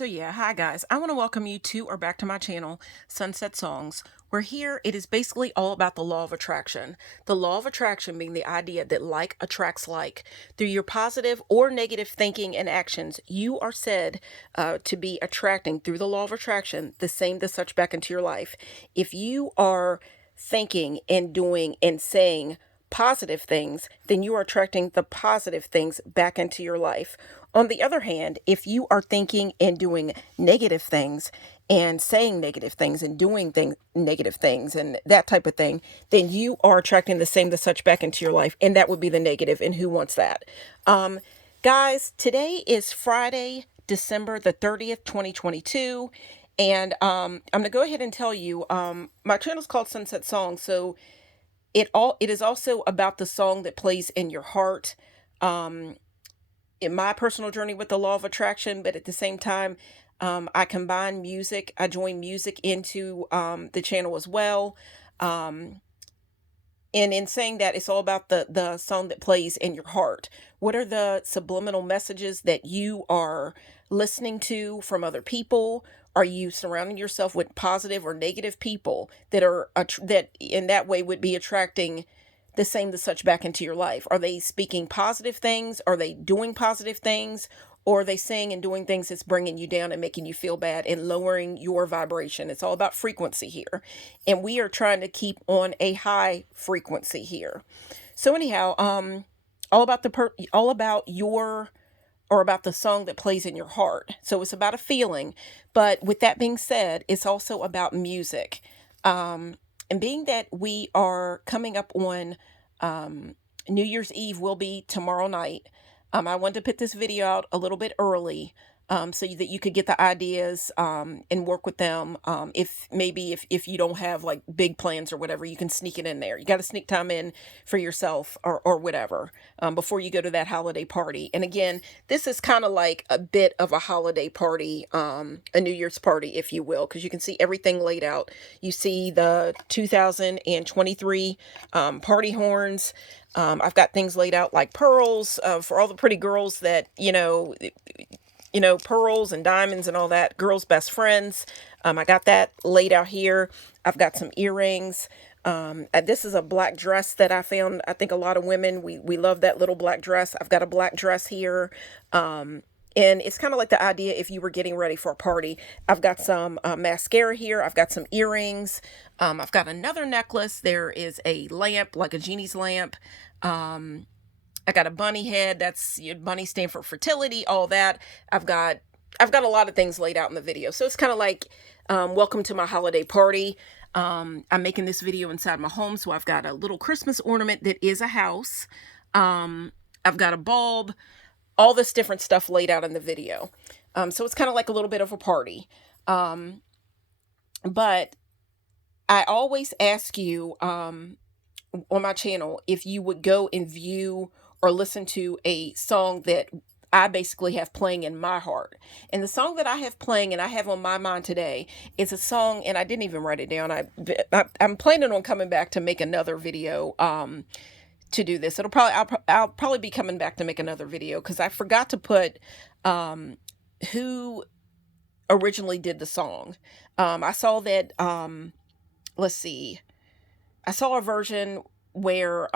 So yeah, hi guys. I want to welcome you to or back to my channel, Sunset Songs, where here it is basically all about the law of attraction. The law of attraction being the idea that like attracts like. Through your positive or negative thinking and actions, you are said to be attracting through the law of attraction the same the such back into your life. If you are thinking and doing and saying positive things, then you are attracting the positive things back into your life. On the other hand, if you are thinking and doing negative things and saying negative things and doing negative things and that type of thing, then you are attracting the same the such back into your life, and that would be the negative. And who wants that? Guys, today is Friday, December the 30th, 2022. And I'm gonna go ahead and tell you, my channel is called Sunset Songs, so it is also about the song that plays in your heart. In my personal journey with the law of attraction, but at the same time, I combine music. I join music into the channel as well. Um, and in saying that, it's all about the song that plays in your heart. What are the subliminal messages that you are listening to from other people? Are you surrounding yourself with positive or negative people that are that in that way would be attracting the same the such back into your life? Are they speaking positive things? Are they doing positive things? Or are they saying and doing things that's bringing you down and making you feel bad and lowering your vibration? It's all about frequency here. And we are trying to keep on a high frequency here. So anyhow, all about all about your or about the song that plays in your heart. So it's about a feeling. But with that being said, it's also about music. And being that we are coming up on New Year's Eve will be tomorrow night. I wanted to put this video out a little bit early so that you could get the ideas and work with them. If maybe if you don't have like big plans or whatever, you can sneak it in there. You got to sneak time in for yourself or whatever before you go to that holiday party. And again, this is kind of like a bit of a holiday party, a New Year's party, if you will, because you can see everything laid out. You see the 2023 party horns. I've got things laid out like pearls for all the pretty girls that, pearls and diamonds and all that, girls' best friends. I got that laid out here. I've got some earrings. This is a black dress that I found. I think a lot of women, we love that little black dress. I've got a black dress here. And it's kind of like the idea if you were getting ready for a party. I've got some mascara here. I've got some earrings. I've got another necklace. There is a lamp, like a genie's lamp. I got a bunny head. That's your bunny stand for fertility, all that. I've got a lot of things laid out in the video. So it's kind of like welcome to my holiday party. I'm making this video inside my home. So I've got a little Christmas ornament that is a house. I've got a bulb, all this different stuff laid out in the video. So it's kind of like a little bit of a party. But I always ask you on my channel if you would go and view or listen to a song that I basically have playing in my heart. And the song that I have playing and I have on my mind today is a song, and I didn't even write it down. I'm planning on coming back to make another video to do this. I'll probably be coming back to make another video because I forgot to put who originally did the song. I saw that let's see. I saw a version where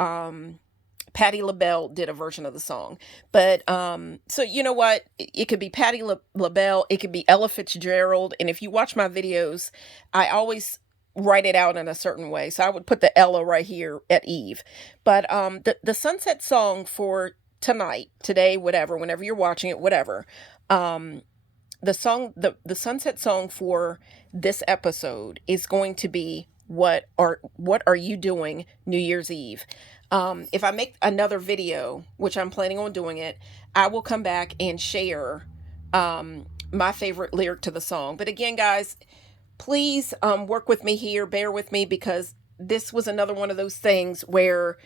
Patti LaBelle did a version of the song. But so you know what? It could be Patti LaBelle, it could be Ella Fitzgerald, and if you watch my videos, I always write it out in a certain way. So I would put the Ella right here at Eve. But the sunset song for tonight, today, whatever, whenever you're watching it, whatever. The sunset song for this episode is going to be what are you doing New Year's Eve? If I make another video, which I'm planning on doing it, I will come back and share my favorite lyric to the song. But again, guys, please work with me here, bear with me, because this was another one of those things where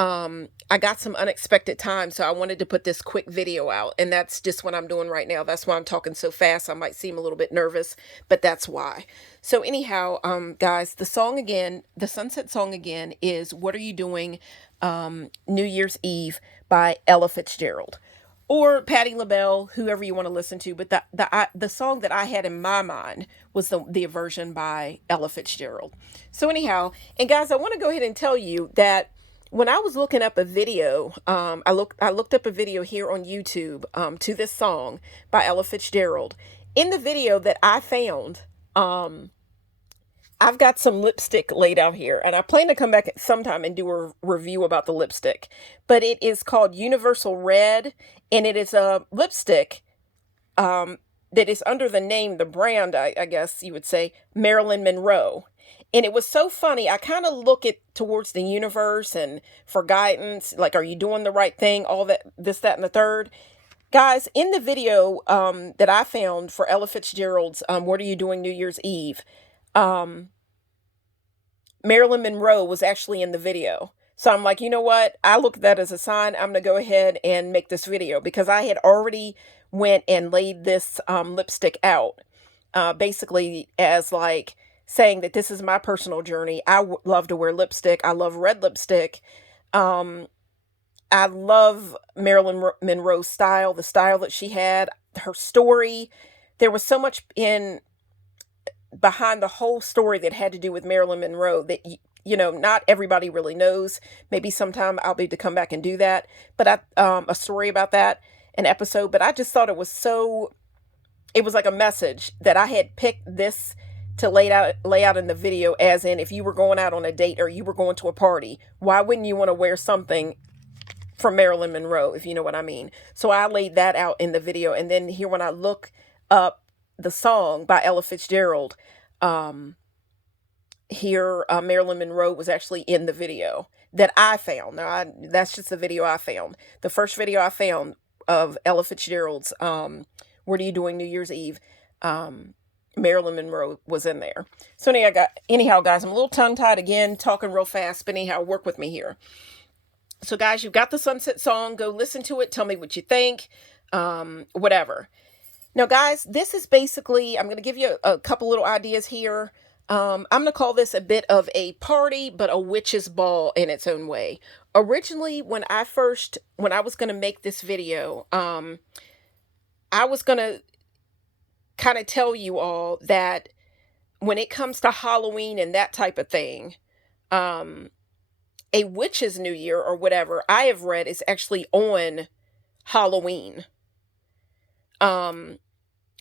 I got some unexpected time, so I wanted to put this quick video out, and that's just what I'm doing right now. That's why I'm talking so fast. I might seem a little bit nervous, but that's why. So anyhow, guys, the song again, the sunset song again is What Are You Doing New Year's Eve by Ella Fitzgerald. or Patti LaBelle, whoever you want to listen to. But the song that I had in my mind was the version by Ella Fitzgerald. So anyhow, and guys, I want to go ahead and tell you that when I was looking up a video, I looked up a video here on YouTube to this song by Ella Fitzgerald. In the video that I found, I've got some lipstick laid out here, and I plan to come back sometime and do a review about the lipstick. But it is called Universal Red, and it is a lipstick that is under the name, the brand, I guess you would say, Marilyn Monroe. And it was so funny. I kind of look it towards the universe and for guidance, like, are you doing the right thing? All that, this, that, and the third. Guys, in the video that I found for Ella Fitzgerald's What Are You Doing New Year's Eve? Marilyn Monroe was actually in the video. So I'm like, you know what? I look at that as a sign. I'm going to go ahead and make this video because I had already went and laid this lipstick out, basically as like saying that this is my personal journey. I love to wear lipstick. I love red lipstick. I love Marilyn Monroe's style, the style that she had, her story. There was so much behind the whole story that had to do with Marilyn Monroe that, not everybody really knows. Maybe sometime I'll be able to come back and do that. But a story about that, an episode. But I just thought it was like a message that I had picked this to lay out in the video, as in, if you were going out on a date or you were going to a party, why wouldn't you want to wear something from Marilyn Monroe, if you know what I mean? So I laid that out in the video. And then here, when I look up the song by Ella Fitzgerald, Marilyn Monroe was actually in the video that I found. Now, that's just the video I found. The first video I found of Ella Fitzgerald's What Are You Doing New Year's Eve? Marilyn Monroe was in there. So anyhow, guys, I'm a little tongue-tied again, talking real fast, but anyhow, work with me here. So guys, you've got the Sunset Song. Go listen to it. Tell me what you think. Whatever. Now, guys, this is basically, I'm going to give you a couple little ideas here. I'm going to call this a bit of a party, but a witch's ball in its own way. Originally, when I was going to make this video, I was going to kind of tell you all that when it comes to Halloween and that type of thing, a witch's New Year or whatever I have read is actually on Halloween.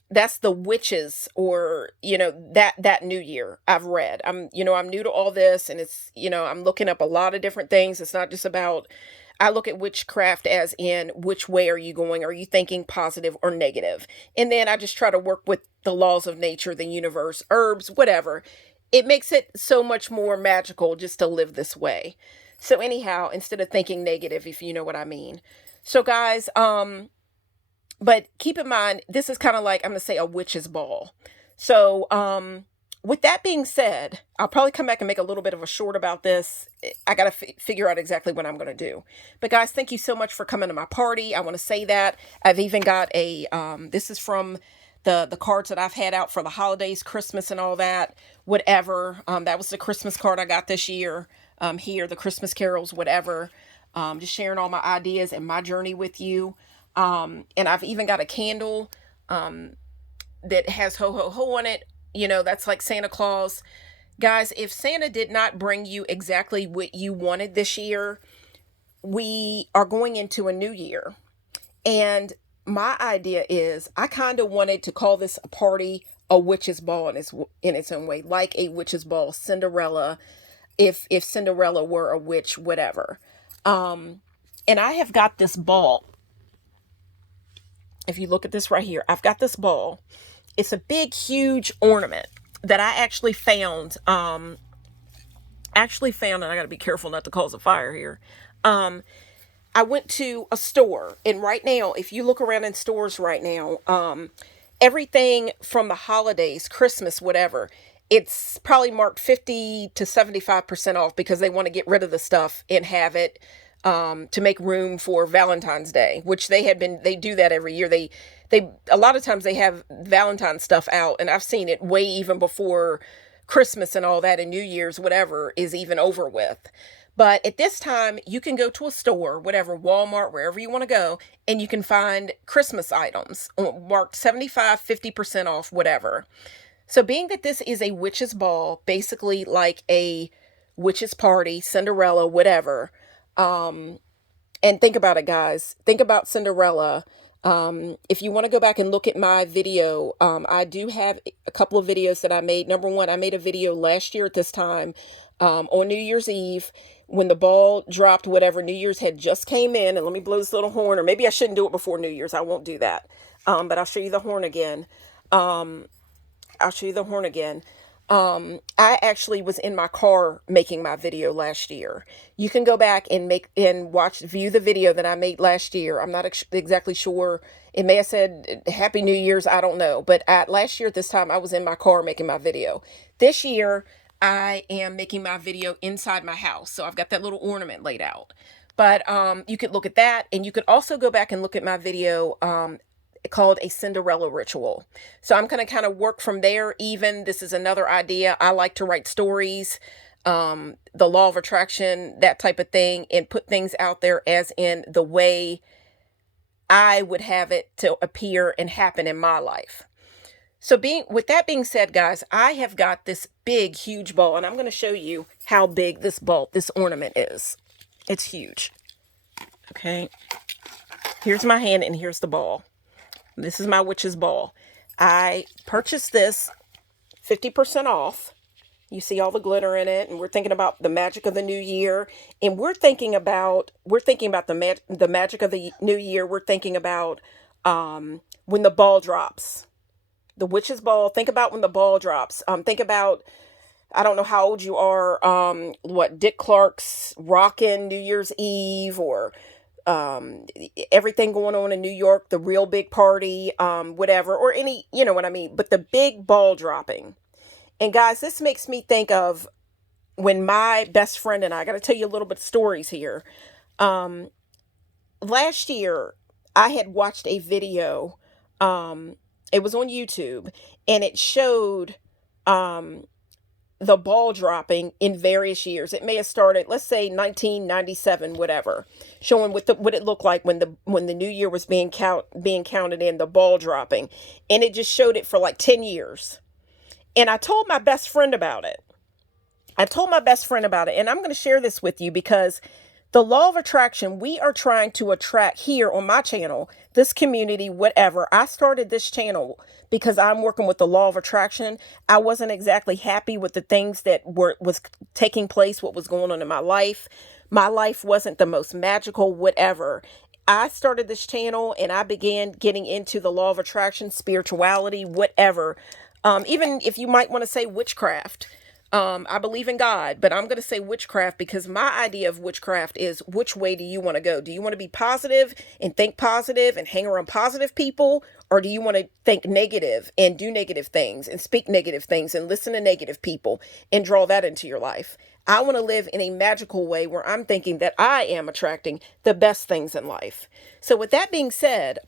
That's the witches, or, that New Year I've read. I'm new to all this, and it's, I'm looking up a lot of different things. It's not just about, I look at witchcraft as in which way are you going? Are you thinking positive or negative? And then I just try to work with the laws of nature, the universe, herbs, whatever. It makes it so much more magical just to live this way. So anyhow, instead of thinking negative, if you know what I mean. So guys, but keep in mind, this is kind of like, I'm going to say, a witch's ball. So, with that being said, I'll probably come back and make a little bit of a short about this. I got to figure out exactly what I'm going to do. But guys, thank you so much for coming to my party. I want to say that. I've even got this is from the cards that I've had out for the holidays, Christmas and all that, whatever. That was the Christmas card I got this year. Here, the Christmas carols, whatever. Just sharing all my ideas and my journey with you. And I've even got a candle that has ho ho ho on it. That's like Santa Claus. Guys, if Santa did not bring you exactly what you wanted this year, we are going into a new year. And my idea is, I kind of wanted to call this a party, a witch's ball in its own way, like a witch's ball, Cinderella, if Cinderella were a witch, whatever. And I have got this ball. If you look at this right here, I've got this ball. It's a big, huge ornament that I actually found. And I got to be careful not to cause a fire here. I went to a store, and right now, if you look around in stores right now, everything from the holidays, Christmas, whatever, it's probably marked 50 to 75% off because they want to get rid of the stuff and have it to make room for Valentine's Day, which they do that every year. They a lot of times they have Valentine's stuff out, and I've seen it way even before Christmas and all that, and New Year's, whatever, is even over with. But at this time, you can go to a store, whatever, Walmart, wherever you want to go, and you can find Christmas items marked 75, 50% off, whatever. So, being that this is a witch's ball, basically like a witch's party, Cinderella, whatever, and think about it, guys. Think about Cinderella. If you want to go back and look at my video, I do have a couple of videos that I made. Number one, I made a video last year at this time, on New Year's Eve when the ball dropped, whatever. New Year's had just came in, and let me blow this little horn, or maybe I shouldn't do it before New Year's. I won't do that. But I'll show you the horn again. I'll show you the horn again. I actually was in my car making my video last year. You can go back and view the video that I made last year. I'm not exactly sure. It may have said Happy New Year's. I don't know. But last year at this time, I was in my car making my video. This year, I am making my video inside my house. So I've got that little ornament laid out. But you could look at that, and you could also go back and look at my video called A Cinderella Ritual. So I'm going to kind of work from there. Even this is another idea. I like to write stories, the law of attraction, that type of thing, and put things out there as in the way I would have it to appear and happen in my life. So with that being said, guys, I have got this big, huge ball, and I'm going to show you how big this ornament is. It's huge. Okay. Here's my hand and here's the ball. This is my witch's ball. I purchased this 50% off. You see all the glitter in it, and we're thinking about the magic of the new year, and we're thinking about the magic of the new year. We're thinking about when the ball drops, the witch's ball. Think about when the ball drops. Think about, I don't know how old you are. What Dick Clark's Rockin' New Year's Eve, or everything going on in New York, the real big party, whatever, or any, you know what I mean, but the big ball dropping. And guys, this makes me think of when my best friend and I got to tell you a little bit of stories here. Last year, I had watched a video, it was on YouTube, and it showed, the ball dropping in various years. It may have started, let's say 1997, whatever, showing what it looked like when the new year was being counted in, the ball dropping. And it just showed it for like 10 years. And I told my best friend about it. And I'm going to share this with you because the law of attraction, we are trying to attract here on my channel, this community, whatever. I started this channel because I'm working with the law of attraction. I wasn't exactly happy with the things that was taking place, what was going on in my life. My life wasn't the most magical, whatever. I started this channel and I began getting into the law of attraction, spirituality, whatever. Even if you might want to say witchcraft. I believe in God, but I'm going to say witchcraft because my idea of witchcraft is, which way do you want to go? Do you want to be positive and think positive and hang around positive people? Or do you want to think negative and do negative things and speak negative things and listen to negative people and draw that into your life? I want to live in a magical way where I'm thinking that I am attracting the best things in life. So with that being said,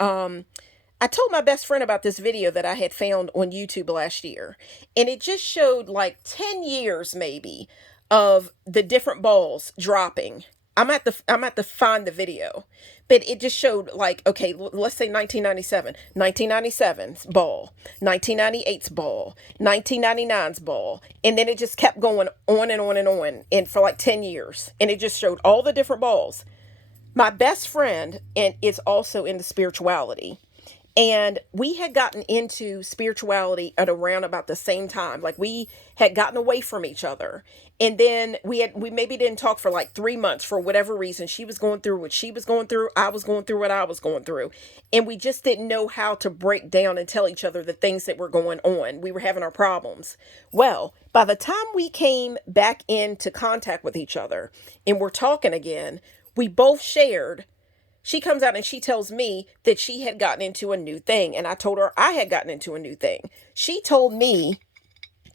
I told my best friend about this video that I had found on YouTube last year, and it just showed like 10 years maybe of the different balls dropping. I'm at the find the video, but it just showed like, okay, let's say 1997, 1997's ball, 1998's ball, 1999's ball, and then it just kept going on and on and on, and for like 10 years, and it just showed all the different balls. My best friend is also into spirituality. And we had gotten into spirituality at around about the same time. Like we had gotten away from each other. And then we maybe didn't talk for like 3 months for whatever reason. She was going through what she was going through. I was going through what I was going through. And we just didn't know how to break down and tell each other the things that were going on. We were having our problems. Well, by the time we came back into contact with each other and we're talking again, we both shared. She comes out and she tells me that she had gotten into a new thing. And I told her I had gotten into a new thing. She told me,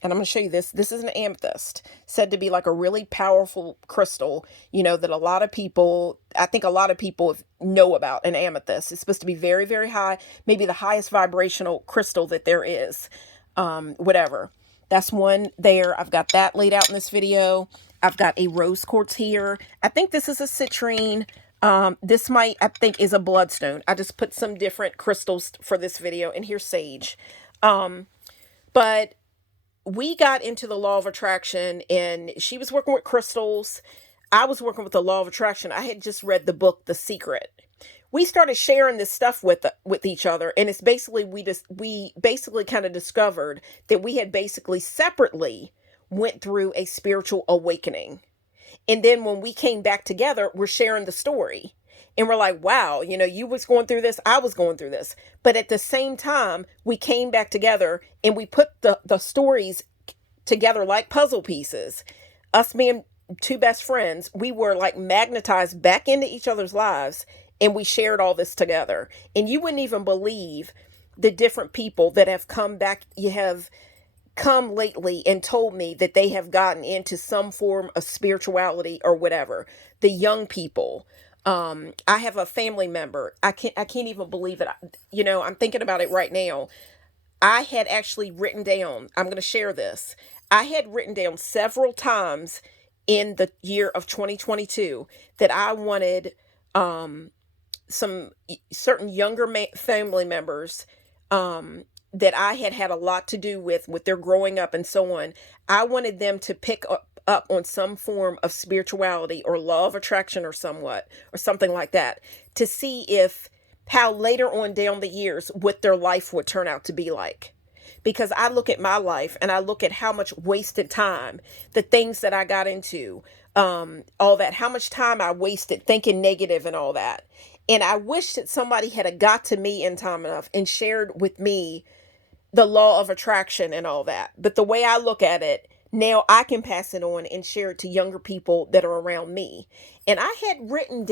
and I'm going to show you this. This is an amethyst, said to be like a really powerful crystal, that I think a lot of people know about an amethyst. It's supposed to be very, very high, maybe the highest vibrational crystal that there is, whatever. That's one there. I've got that laid out in this video. I've got a rose quartz here. I think this is a citrine. This I think is a bloodstone. I just put some different crystals for this video, and here's sage. But we got into the law of attraction, and she was working with crystals. I was working with the law of attraction. I had just read the book The Secret. We started sharing this stuff with each other, and it's basically we basically kind of discovered that we had basically separately went through a spiritual awakening. And then when we came back together, we're sharing the story. And we're like, wow, you was going through this, I was going through this. But at the same time, we came back together and we put the stories together like puzzle pieces. Us being two best friends, we were like magnetized back into each other's lives, and we shared all this together. And you wouldn't even believe the different people that have come back. You have come lately and told me that they have gotten into some form of spirituality or whatever. The young people. I have a family member. I can't even believe it. I'm thinking about it right now. I had actually written down, I'm going to share this. I had written down several times in the year of 2022 that I wanted some certain younger family members that I had a lot to do with their growing up and so on. I wanted them to pick up on some form of spirituality or law of attraction or something like that, to see if how later on down the years what their life would turn out to be like. Because I look at my life and I look at how much wasted time, the things that I got into, all that, how much time I wasted thinking negative and all that. And I wish that somebody had got to me in time enough and shared with me the law of attraction and all that. But the way I look at it, now I can pass it on and share it to younger people that are around me. And I had written it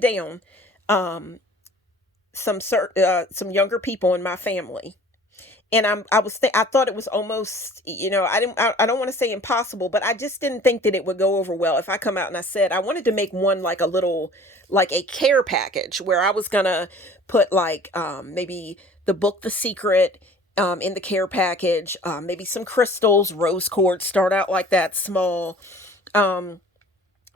down, some younger people in my family. And I thought it was almost, I don't want to say impossible, but I just didn't think that it would go over well if I come out and I said I wanted to make one like a little, like a care package where I was gonna put like maybe the book The Secret in the care package, maybe some crystals, rose quartz, start out like that small,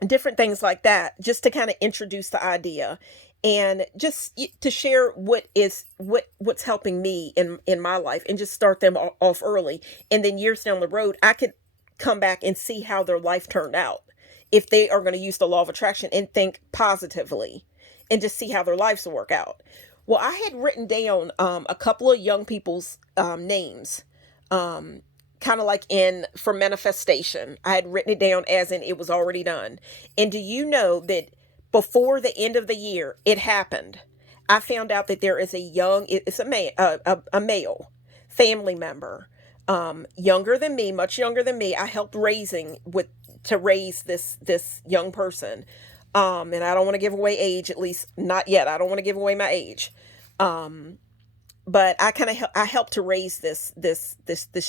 different things like that, just to kind of introduce the idea and just to share what's helping me in my life, and just start them off early, and then years down the road I could come back and see how their life turned out if they are going to use the law of attraction and think positively, and just see how their lives will work out. Well, I had written down a couple of young people's names, kind of like in for manifestation. I had written it down as in it was already done. And do you know that before the end of the year, it happened? I found out that there is it's a male family member, younger than me, much younger than me. I helped to raise this young person. And I don't want to give away age, at least not yet. I don't want to give away my age. But I helped to raise this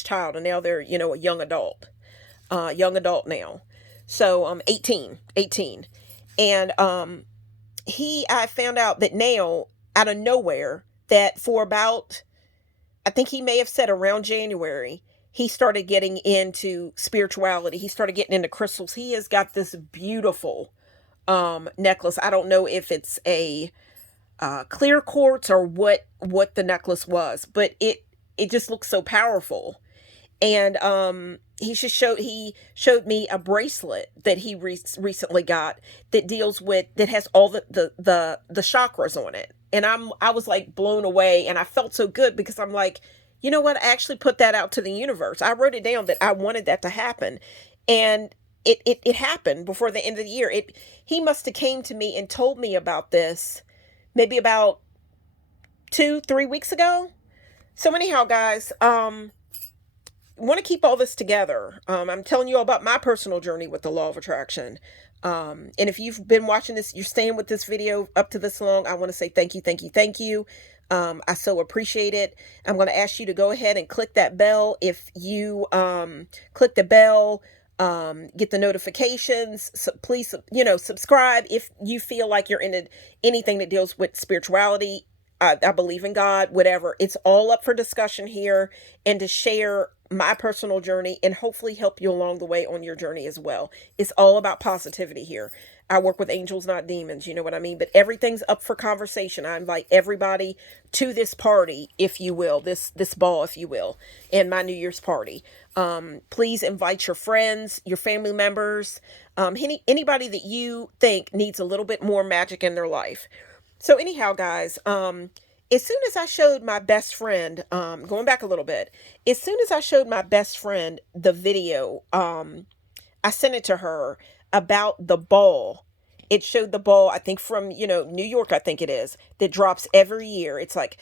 child, and now they're, a young adult now. So, 18. And, I found out that now, out of nowhere, that for about, I think he may have said around January, he started getting into spirituality. He started getting into crystals. He has got this beautiful necklace. I don't know if it's a clear quartz or what the necklace was, but it just looks so powerful. And he showed me a bracelet that he recently got that has all the chakras on it. And I was like blown away, and I felt so good because I'm like, you know what? I actually put that out to the universe. I wrote it down that I wanted that to happen. And it happened before the end of the year. He must have came to me and told me about this maybe about 2-3 weeks ago. So anyhow, guys, want to keep all this together. I'm telling you all about my personal journey with the law of attraction. And if you've been watching this, you're staying with this video up to this long, I want to say thank you. I so appreciate it. I'm going to ask you to go ahead and click that bell. If you click the bell, get the notifications. So please, subscribe if you feel like you're into anything that deals with spirituality. I believe in God, whatever. It's all up for discussion here and to share my personal journey and hopefully help you along the way on your journey as well. It's all about positivity here. I work with angels, not demons. You know what I mean? But everything's up for conversation. I invite everybody to this party, if you will, this ball, if you will, and my New Year's party. Please invite your friends, your family members, anybody that you think needs a little bit more magic in their life. So anyhow, guys, as soon as I showed my best friend, going back a little bit, as soon as I showed my best friend the video, I sent it to her about the ball. It showed the ball, I think from, New York, I think it is, that drops every year. It's like,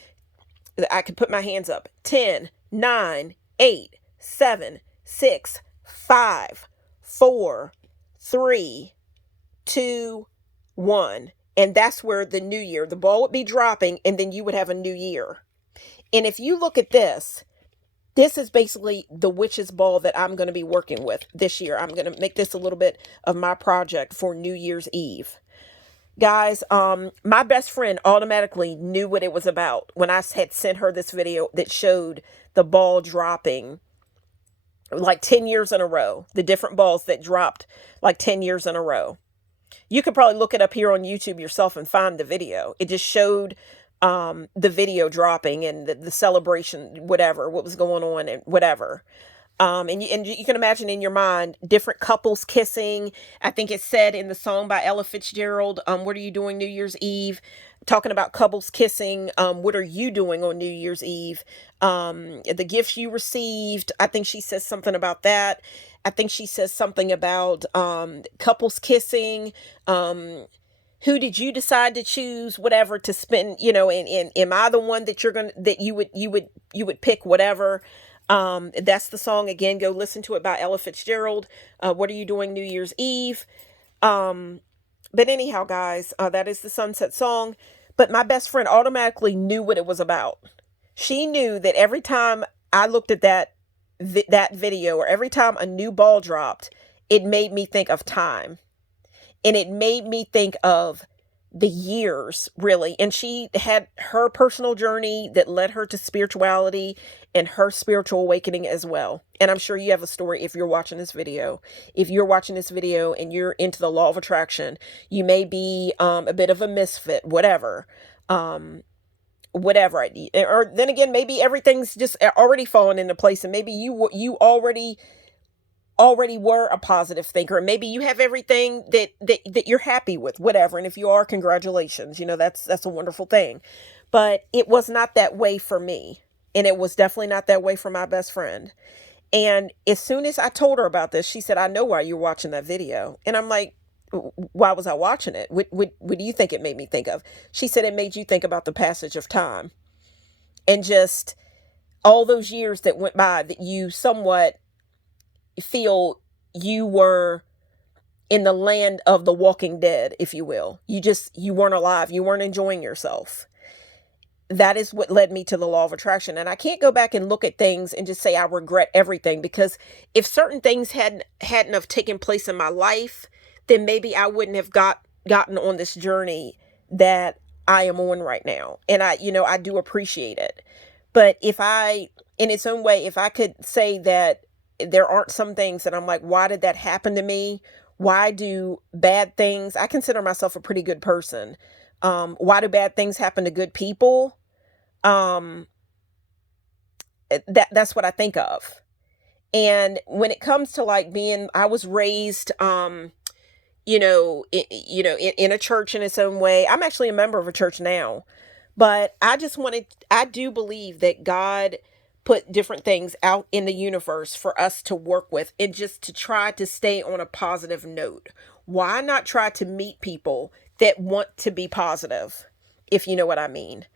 I could put my hands up. 10, 9, 8, 7, 6, 5, 4, 3, 2, 1. And that's where the new year, the ball would be dropping, and then you would have a new year. And if you look at this, this is basically the witch's ball that I'm going to be working with this year. I'm going to make this a little bit of my project for New Year's Eve. Guys, my best friend automatically knew what it was about when I had sent her this video that showed the ball dropping like 10 years in a row, the different balls that dropped like 10 years in a row. You could probably look it up here on YouTube yourself and find the video. It just showed the video dropping and the celebration, whatever, what was going on and whatever. And you can imagine in your mind different couples kissing. I think it's said in the song by Ella Fitzgerald, what are you doing New Year's Eve? Talking about couples kissing. What are you doing on New Year's Eve? The gifts you received. I think she says something about that. I think she says something about couples kissing. Who did you decide to choose? Whatever to spend. And am I the one that you would pick? Whatever. That's the song. Again, go listen to it by Ella Fitzgerald. What are you doing New Year's Eve? But anyhow, guys, that is the Sunset Song. But my best friend automatically knew what it was about. She knew that every time I looked at that video, or every time a new ball dropped, it made me think of time. And it made me think of the years, really. And she had her personal journey that led her to spirituality and her spiritual awakening as well. And I'm sure you have a story if you're watching this video. If you're watching this video and you're into the law of attraction, you may be a bit of a misfit, whatever. Whatever. Or then again, maybe everything's just already fallen into place, and maybe you already were a positive thinker, and maybe you have everything that you're happy with, whatever. And if you are, congratulations. That's a wonderful thing. But it was not that way for me. And it was definitely not that way for my best friend. And as soon as I told her about this, she said, I know why you're watching that video. And I'm like, why was I watching it? What do you think it made me think of? She said, it made you think about the passage of time and just all those years that went by that you somewhat feel you were in the land of the walking dead, if you will. You weren't alive. You weren't enjoying yourself. That is what led me to the law of attraction. And I can't go back and look at things and just say I regret everything, because if certain things hadn't have taken place in my life, then maybe I wouldn't have gotten on this journey that I am on right now. And I do appreciate it. But in its own way, if I could say that there aren't some things that I'm like, why did that happen to me? Why do bad things? I consider myself a pretty good person. Why do bad things happen to good people? That's what I think of. And when it comes to like I was raised, in a church in its own way. I'm actually a member of a church now, but I do believe that God put different things out in the universe for us to work with and just to try to stay on a positive note. Why not try to meet people that want to be positive, if you know what I mean?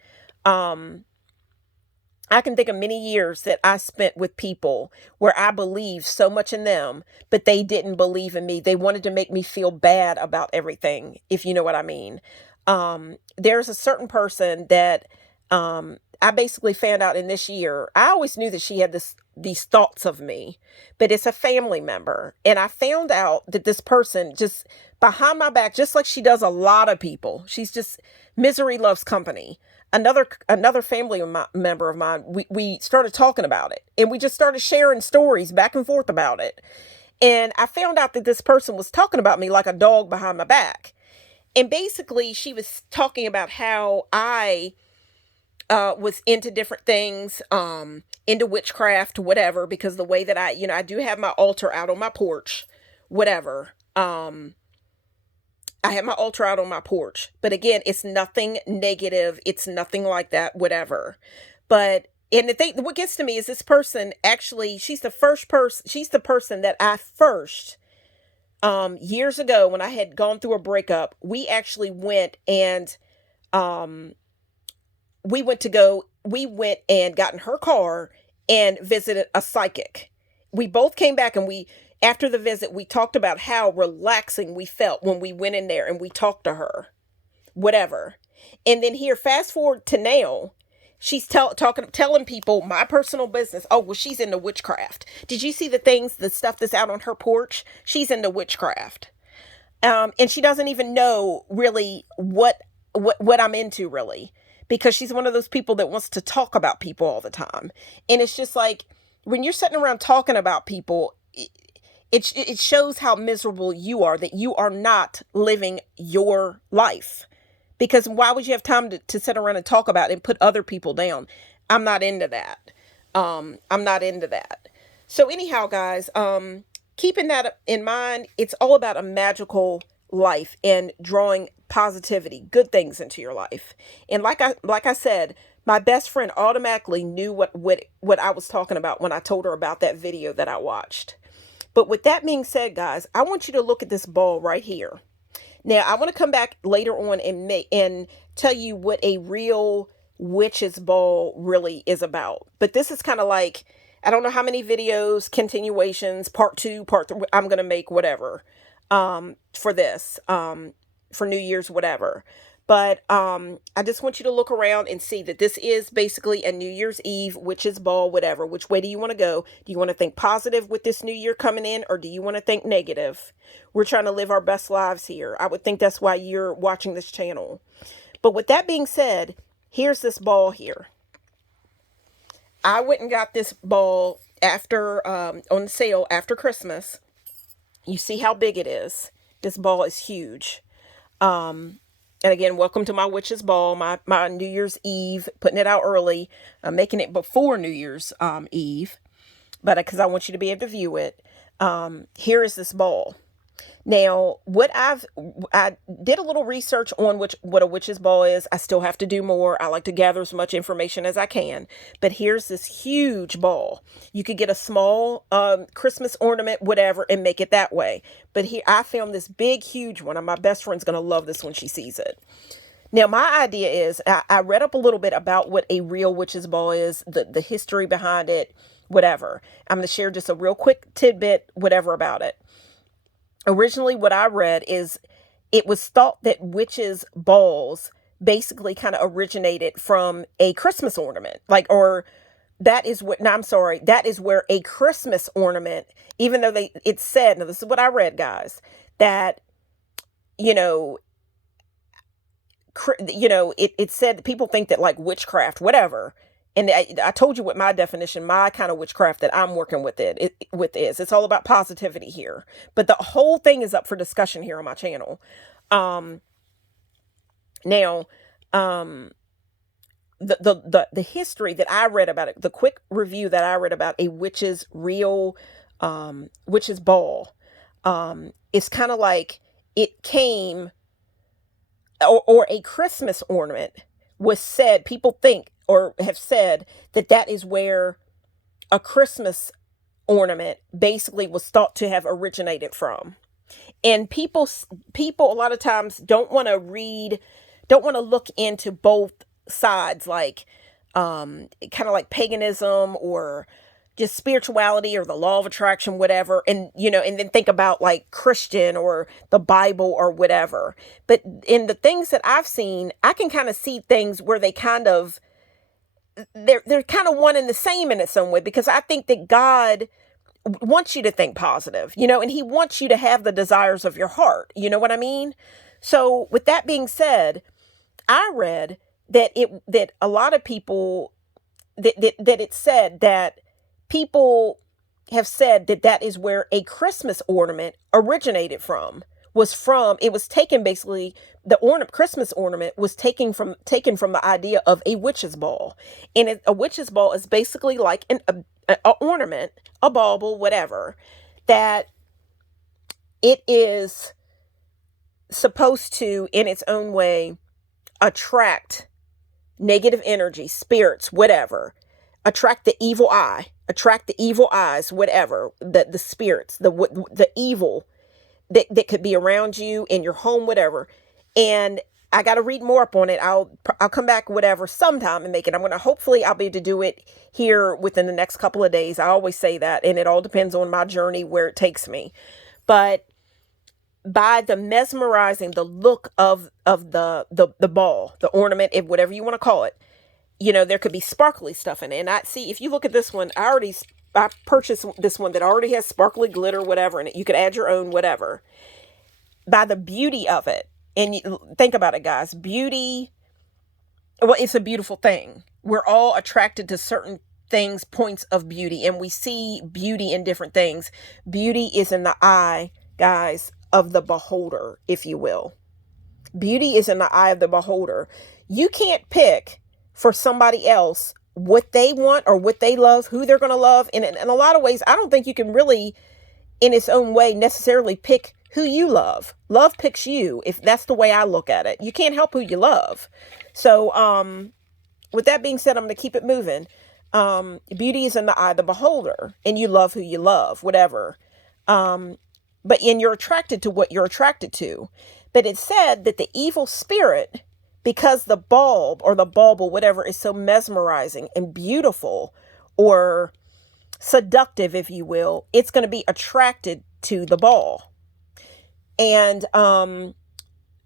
I can think of many years that I spent with people where I believed so much in them, but they didn't believe in me. They wanted to make me feel bad about everything, if you know what I mean. There's a certain person that I basically found out in this year. I always knew that she had these thoughts of me, but it's a family member. And I found out that this person just behind my back, just like she does a lot of people, she's just misery loves company. another family member of mine, we started talking about it, and we just started sharing stories back and forth about it. And I found out that this person was talking about me like a dog behind my back. And basically, she was talking about how I was into different things, into witchcraft, whatever, because the way that I do have my altar out on my porch, whatever. I have my altar out on my porch. But again, it's nothing negative. It's nothing like that, whatever. But, and the thing, what gets to me is this person actually, she's the person that I first, years ago when I had gone through a breakup, we actually went and, we went and got in her car and visited a psychic. We both came back, and after the visit, we talked about how relaxing we felt when we went in there and we talked to her, whatever. And then here, fast forward to now, she's telling people my personal business. Oh, well, she's into witchcraft. Did you see the stuff that's out on her porch? She's into witchcraft. And she doesn't even know really what I'm into, really, because she's one of those people that wants to talk about people all the time. And it's just like, when you're sitting around talking about people, it shows how miserable you are, that you are not living your life. Because why would you have time to sit around and talk about it and put other people down? I'm not into that. I'm not into that. So anyhow, guys, keeping that in mind, it's all about a magical life and drawing positivity, good things into your life. And like I said, my best friend automatically knew what I was talking about when I told her about that video that I watched. But with that being said, guys, I want you to look at this ball right here. Now, I want to come back later on and tell you what a real witch's ball really is about. But this is kind of like, I don't know how many videos, continuations, part 2, part 3, I'm going to make, whatever, for this, for New Year's, whatever. But I just want you to look around and see that this is basically a New Year's Eve witch's ball, whatever. Which way do you want to go? Do you want to think positive with this new year coming in, or do you want to think negative? We're trying to live our best lives here. I would think that's why you're watching this channel. But with that being said, here's this ball here. I went and got this ball after on sale after Christmas. You see how big it is. This ball is huge. And again, welcome to my witch's ball, my New Year's Eve, putting it out early. I'm making it before New Year's Eve, but because I want you to be able to view it. Here is this ball. Now, I did a little research on what a witch's ball is. I still have to do more. I like to gather as much information as I can. But here's this huge ball. You could get a small Christmas ornament, whatever, and make it that way. But here, I found this big, huge one, and my best friend's going to love this when she sees it. Now, my idea is, I read up a little bit about what a real witch's ball is, the history behind it, whatever. I'm going to share just a real quick tidbit, whatever, about it. Originally, what I read is it was thought that witches' balls basically kind of originated from a Christmas ornament, that is where a Christmas ornament, even though it said, now this is what I read, guys, that, it said that people think that like witchcraft, whatever. And I told you what my definition, my kind of witchcraft that I'm working with is. It's all about positivity here. But the whole thing is up for discussion here on my channel. Now, the history that I read about it, the quick review that I read about a witch's ball, is kind of like it came, or a Christmas ornament was said, people think, or have said that is where a Christmas ornament basically was thought to have originated from. And people a lot of times don't want to look into both sides, like kind of like paganism or just spirituality or the law of attraction, whatever. And, and then think about like Christian or the Bible or whatever. But in the things that I've seen, I can kind of see things where they're kind of one and the same in some way, because I think that God wants you to think positive, and he wants you to have the desires of your heart. You know what I mean? So with that being said, I read that a lot of people that it said that people have said that that is where a Christmas ornament originated from. It was taken basically, the Christmas ornament was taken from the idea of a witch's ball. And a witch's ball is basically like a ornament, a bauble, whatever, that it is supposed to, in its own way, attract negative energy, spirits, whatever, attract the evil eye, attract the evil eyes, whatever, the spirits, the evil that could be around you in your home, whatever. And I got to read more up on it. I'll come back, whatever, sometime and make it. Hopefully I'll be able to do it here within the next couple of days. I always say that, and it all depends on my journey, where it takes me. But by the mesmerizing, the look of the ball, the ornament, if whatever you want to call it, there could be sparkly stuff in it. And I see, if you look at this one, I purchased this one that already has sparkly glitter, whatever, in it. You could add your own, whatever. By the beauty of it, and think about it, guys, beauty, well, it's a beautiful thing. We're all attracted to certain things, points of beauty, and we see beauty in different things. Beauty is in the eye, guys, of the beholder, if you will. Beauty is in the eye of the beholder. You can't pick for somebody else what they want or what they love, who they're going to love. And in a lot of ways, I don't think you can really, in its own way, necessarily pick who you love. Love picks you, if that's the way I look at it. You can't help who you love. So, with that being said, I'm going to keep it moving. Beauty is in the eye of the beholder, and you love who you love, whatever. And you're attracted to what you're attracted to. But it said that the evil spirit, because the bulb or the bauble, whatever, is so mesmerizing and beautiful or seductive, if you will, it's going to be attracted to the ball. And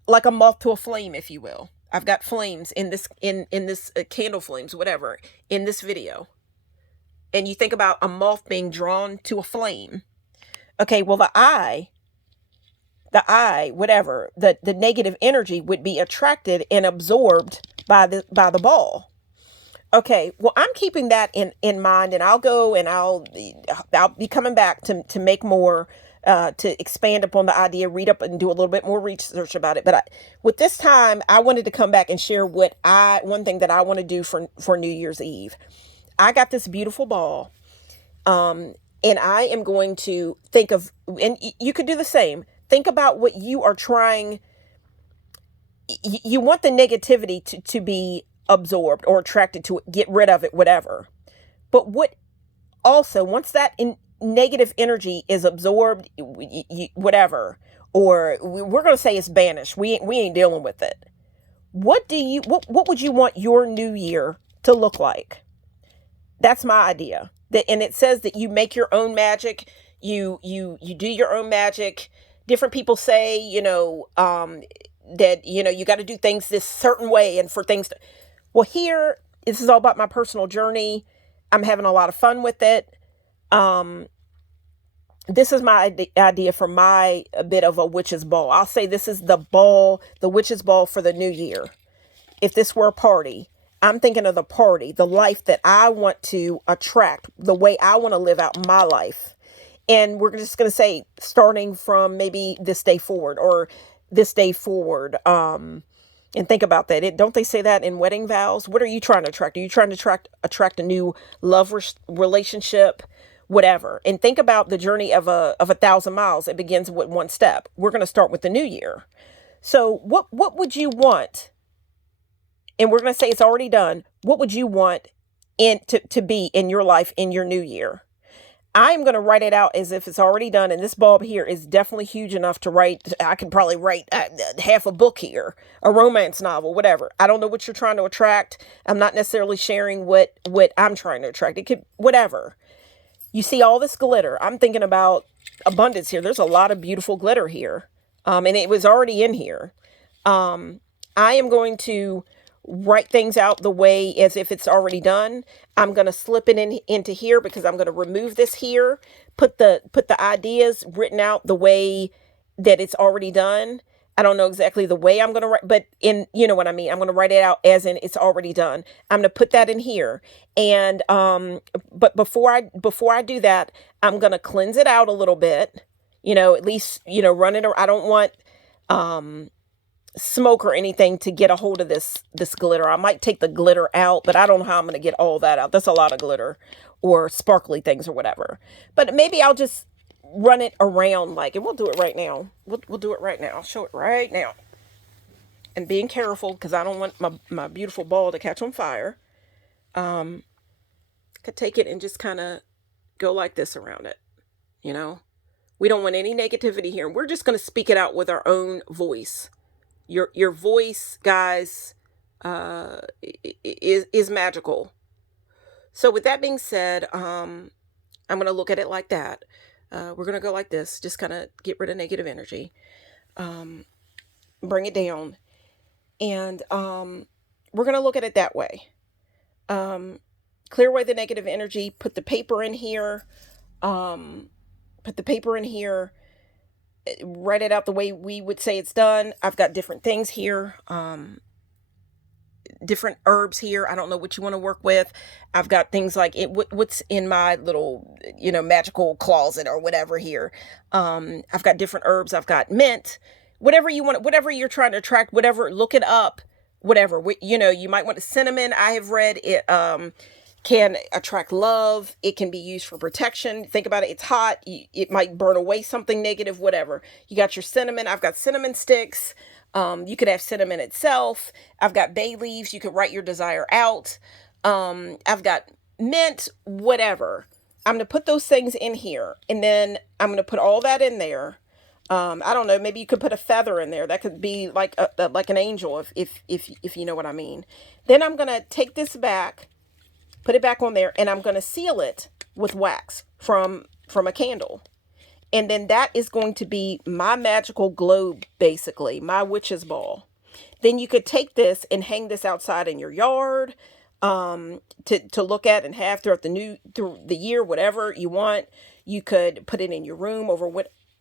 like a moth to a flame, if you will. I've got flames in this candle flames, whatever, in this video. And you think about a moth being drawn to a flame. Okay, well, the eye, whatever, the negative energy would be attracted and absorbed by the ball. Okay, well, I'm keeping that in mind, and I'll go and I'll be coming back to make more, to expand upon the idea, read up and do a little bit more research about it. But with this time, I wanted to come back and share one thing that I want to do for New Year's Eve. I got this beautiful ball, and I am going to think of, and you could do the same. Think about what you are trying. You want the negativity to be absorbed or attracted to it, get rid of it, whatever. But once that negative energy is absorbed, whatever, or we're going to say it's banished, we ain't dealing with it. What would you want your new year to look like? That's my idea. And it says that you make your own magic. You do your own magic. Different people say, that, you got to do things this certain way, and for things well, here, this is all about my personal journey. I'm having a lot of fun with it. This is my idea for my bit of a witch's ball. I'll say this is the witch's ball for the new year. If this were a party, I'm thinking of the party, the life that I want to attract, the way I want to live out my life. And we're just going to say, starting from maybe this day forward, or this day forward. And think about that. Don't they say that in wedding vows? What are you trying to attract? Are you trying to attract a new love relationship, whatever? And think about the journey of 1,000 miles. It begins with one step. We're going to start with the new year. So what would you want? And we're going to say it's already done. What would you want to be in your life in your new year? I am going to write it out as if it's already done. And this bulb here is definitely huge enough to write. I can probably write half a book here, a romance novel, whatever. I don't know what you're trying to attract. I'm not necessarily sharing what I'm trying to attract. It could, whatever. You see all this glitter. I'm thinking about abundance here. There's a lot of beautiful glitter here. And it was already in here. I am going to write things out the way as if it's already done. I'm going to slip it into here, because I'm going to remove this here, put the ideas written out the way that it's already done. I don't know exactly the way I'm going to write, but you know what I mean? I'm going to write it out as in it's already done. I'm going to put that in here. And, but before I do that, I'm going to cleanse it out a little bit, at least, run it. Or I don't want, smoke or anything to get a hold of this glitter. I might take the glitter out, but I don't know how I'm going to get all that out. That's a lot of glitter or sparkly things or whatever. But maybe I'll just run it around and we'll do it right now. We'll do it right now. I'll show it right now. And being careful because I don't want my beautiful ball to catch on fire. Could take it and just kind of go like this around it. We don't want any negativity here. We're just going to speak it out with our own voice. Your voice, guys, is magical. So with that being said, I'm going to look at it like that. We're going to go like this, just kind of get rid of negative energy, bring it down. And we're going to look at it that way. Clear away the negative energy, put the paper in here, write it out the way we would say it's done. I've got different things here, different herbs here. I don't know what you want to work with. I've got things like what's in my little, magical closet or whatever here. I've got different herbs. I've got mint, whatever you want, whatever you're trying to attract, whatever, look it up, whatever, you might want a cinnamon. I have read it, can attract love. It can be used for protection. Think about it. It's hot. It might burn away something negative, whatever. You got your cinnamon. I've got cinnamon sticks. You could have cinnamon itself. I've got bay leaves. You could write your desire out. I've got mint, whatever. I'm going to put those things in here. And then I'm going to put all that in there. I don't know. Maybe you could put a feather in there. That could be like like an angel, if you know what I mean. Then I'm going to take this back, put it back on there, and I'm going to seal it with wax from a candle. And then that is going to be my magical globe, basically, my witch's ball. Then you could take this and hang this outside in your yard, to look at and have throughout through the year, whatever you want. You could put it in your room over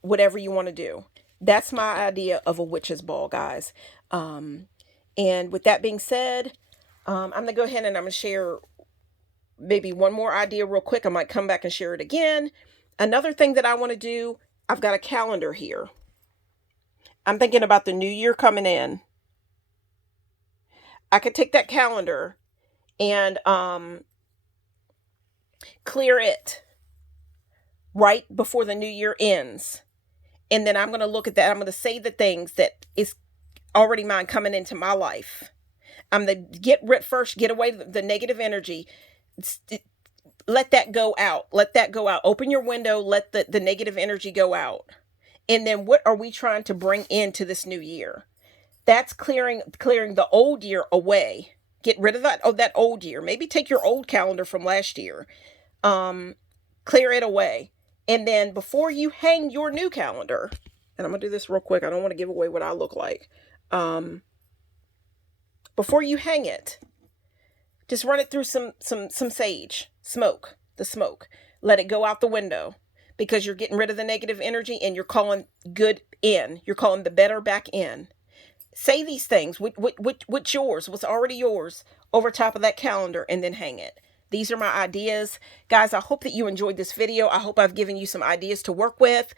whatever you want to do. That's my idea of a witch's ball, guys. And with that being said, I'm going to go ahead and I'm going to share maybe one more idea real quick. I might come back and share it again. Another thing that I want to do, I've got a calendar here. I'm thinking about the new year coming in. I could take that calendar and clear it right before the new year ends. And then I'm going to look at that. I'm going to say the things that is already mine coming into my life. I'm going to get away the negative energy. Let that go out. Let that go out. Open your window. Let the negative energy go out. And then what are we trying to bring into this new year? That's clearing the old year away. Get rid of that old year. Maybe take your old calendar from last year. Clear it away. And then before you hang your new calendar, and I'm going to do this real quick. I don't want to give away what I look like. Before you hang it, just run it through some sage, the smoke. Let it go out the window because you're getting rid of the negative energy and you're calling good in. You're calling the better back in. Say these things, what's yours, what's already yours, over top of that calendar, and then hang it. These are my ideas. Guys, I hope that you enjoyed this video. I hope I've given you some ideas to work with.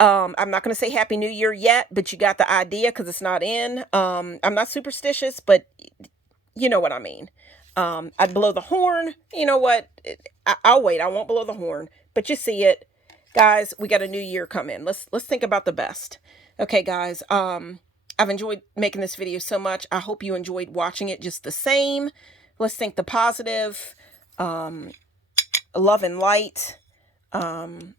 I'm not going to say Happy New Year yet, but you got the idea because it's not in. I'm not superstitious, but you know what I mean. I'd blow the horn. You know what? I'll wait. I won't blow the horn. But you see it. Guys, we got a new year coming. Let's think about the best. Okay, guys. I've enjoyed making this video so much. I hope you enjoyed watching it just the same. Let's think the positive. Love and light. And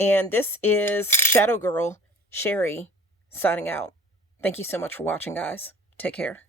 this is Shadow Girl Sherry signing out. Thank you so much for watching, guys. Take care.